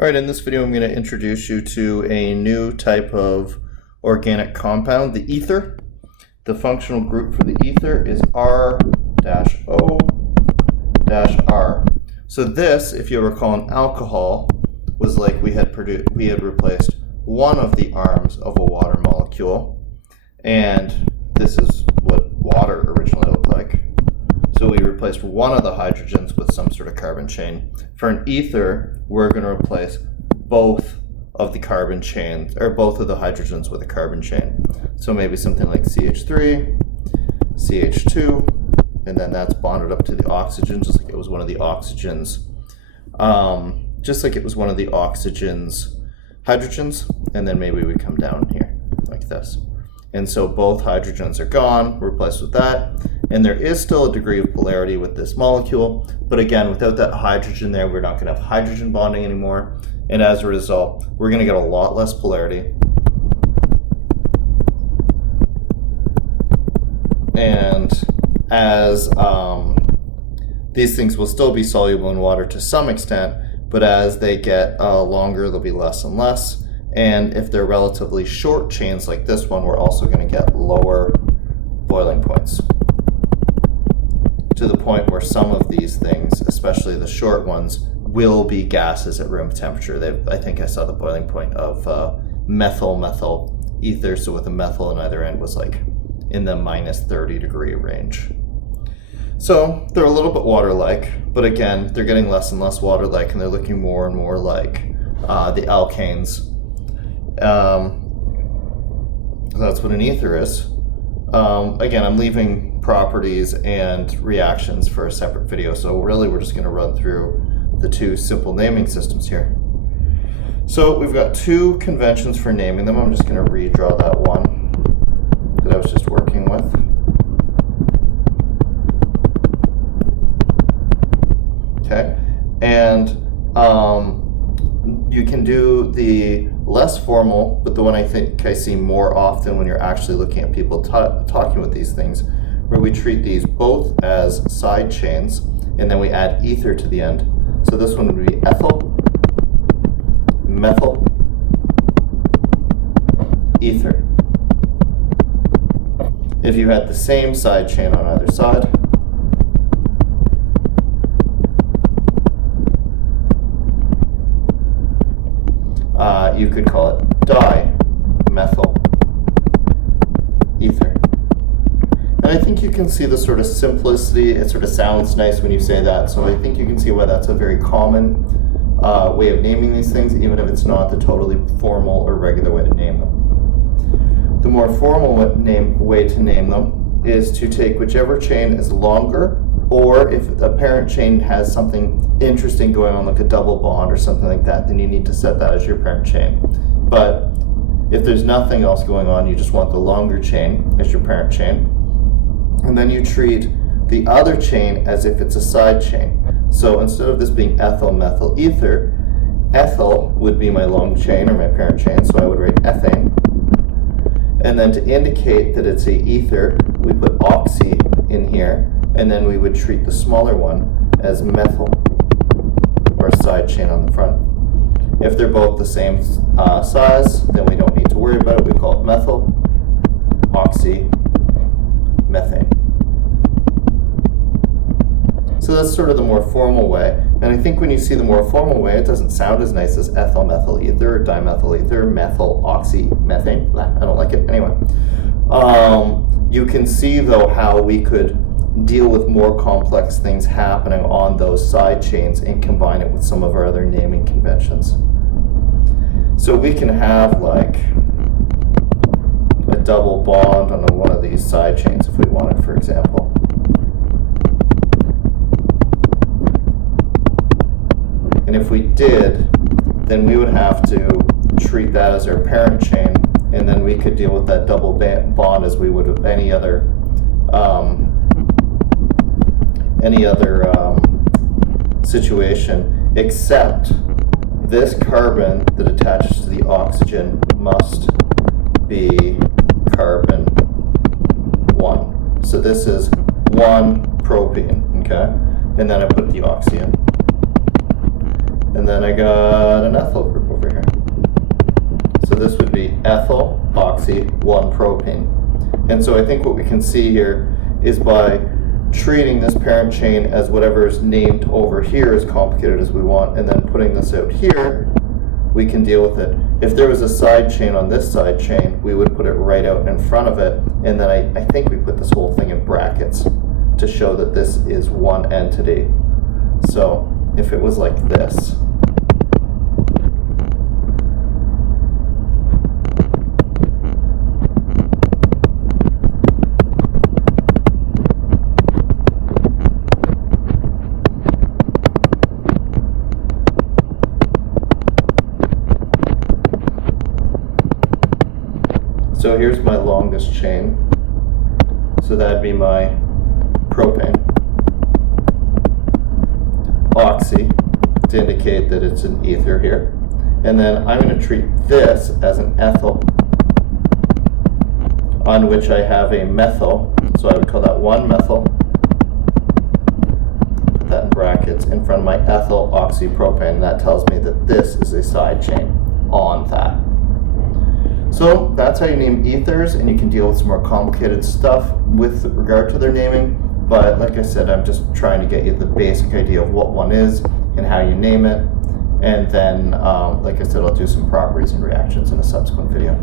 All right, in this video, I'm going to introduce you to a new type of organic compound, the ether. The functional group for the ether is R-O-R. So this, if you recall, in alcohol was like we had replaced one of the arms of a water molecule, and this is what water originally looked like. So we replaced one of the hydrogens with some sort of carbon chain. For an ether, we're going to replace both of the carbon chains, or both of the hydrogens with a carbon chain. So maybe something like CH3, CH2, and then that's bonded up to the oxygen, just like it was one of the oxygens, hydrogens, and then maybe we come down here like this. And so both hydrogens are gone, replaced with that. And there is still a degree of polarity with this molecule, but again, without that hydrogen there, we're not going to have hydrogen bonding anymore. And as a result, we're going to get a lot less polarity. And as these things will still be soluble in water to some extent, but as they get longer, they'll be less and less. And if they're relatively short chains like this one, we're also going to get lower boiling points, to the point where some of these things, especially the short ones, will be gases at room temperature. I think I saw the boiling point of methyl ether, so with a methyl on either end was like in the minus 30 degree range. So they're a little bit water-like, but again, they're getting less and less water-like, and they're looking more and more like the alkanes. That's what an ether is. Again, I'm leaving properties and reactions for a separate video, so really we're just going to run through the two simple naming systems here. So we've got two conventions for naming them. I'm just going to redraw that one that I was just working with. Okay, and you can do the less formal, but the one I think I see more often when you're actually looking at people talking with these things, where we treat these both as side chains, and then we add ether to the end. So this one would be ethyl, methyl, ether. If you had the same side chain on either side, you could call it dimethyl ether. And I think you can see the sort of simplicity. It sort of sounds nice when you say that, so I think you can see why that's a very common way of naming these things, even if it's not the totally formal or regular way to name them. The more formal way to name them is to take whichever chain is longer, or if the parent chain has something interesting going on, like a double bond or something like that, then you need to set that as your parent chain. But if there's nothing else going on, you just want the longer chain as your parent chain. And then you treat the other chain as if it's a side chain. So instead of this being ethyl, methyl, ether, ethyl would be my long chain or my parent chain, so I would write ethane. And then to indicate that it's a ether, we put oxy in here, and then we would treat the smaller one as methyl, or a side chain on the front. If they're both the same size, then we don't need to worry about it. We call it methyl, oxy, methane. So that's sort of the more formal way. And I think when you see the more formal way, it doesn't sound as nice as ethyl, methyl ether, or dimethyl ether, methyl, oxy, methane. I don't like it. Anyway, you can see though how we could deal with more complex things happening on those side chains and combine it with some of our other naming conventions. So we can have like a double bond on one of these side chains if we wanted, for example. And if we did, then we would have to treat that as our parent chain, and then we could deal with that double bond as we would with any other situation, except this carbon that attaches to the oxygen must be carbon 1. So this is 1 propene, okay? And then I put the oxy in. And then I got an ethyl group over here. So this would be ethyl oxy 1-propane. And so I think what we can see here is by treating this parent chain as whatever is named over here, as complicated as we want, and then putting this out here, we can deal with it. If there was a side chain on this side chain, we would put it right out in front of it, and then I think we put this whole thing in brackets to show that this is one entity. So if it was like this, so here's my longest chain. So that'd be my propane. Oxy to indicate that it's an ether here. And then I'm going to treat this as an ethyl, on which I have a methyl. So I would call that 1-methyl. Put that in brackets in front of my ethyl oxypropane. That tells me that this is a side chain on that. So that's how you name ethers, and you can deal with some more complicated stuff with regard to their naming. But like I said, I'm just trying to get you the basic idea of what one is and how you name it. And then, like I said, I'll do some properties and reactions in a subsequent video.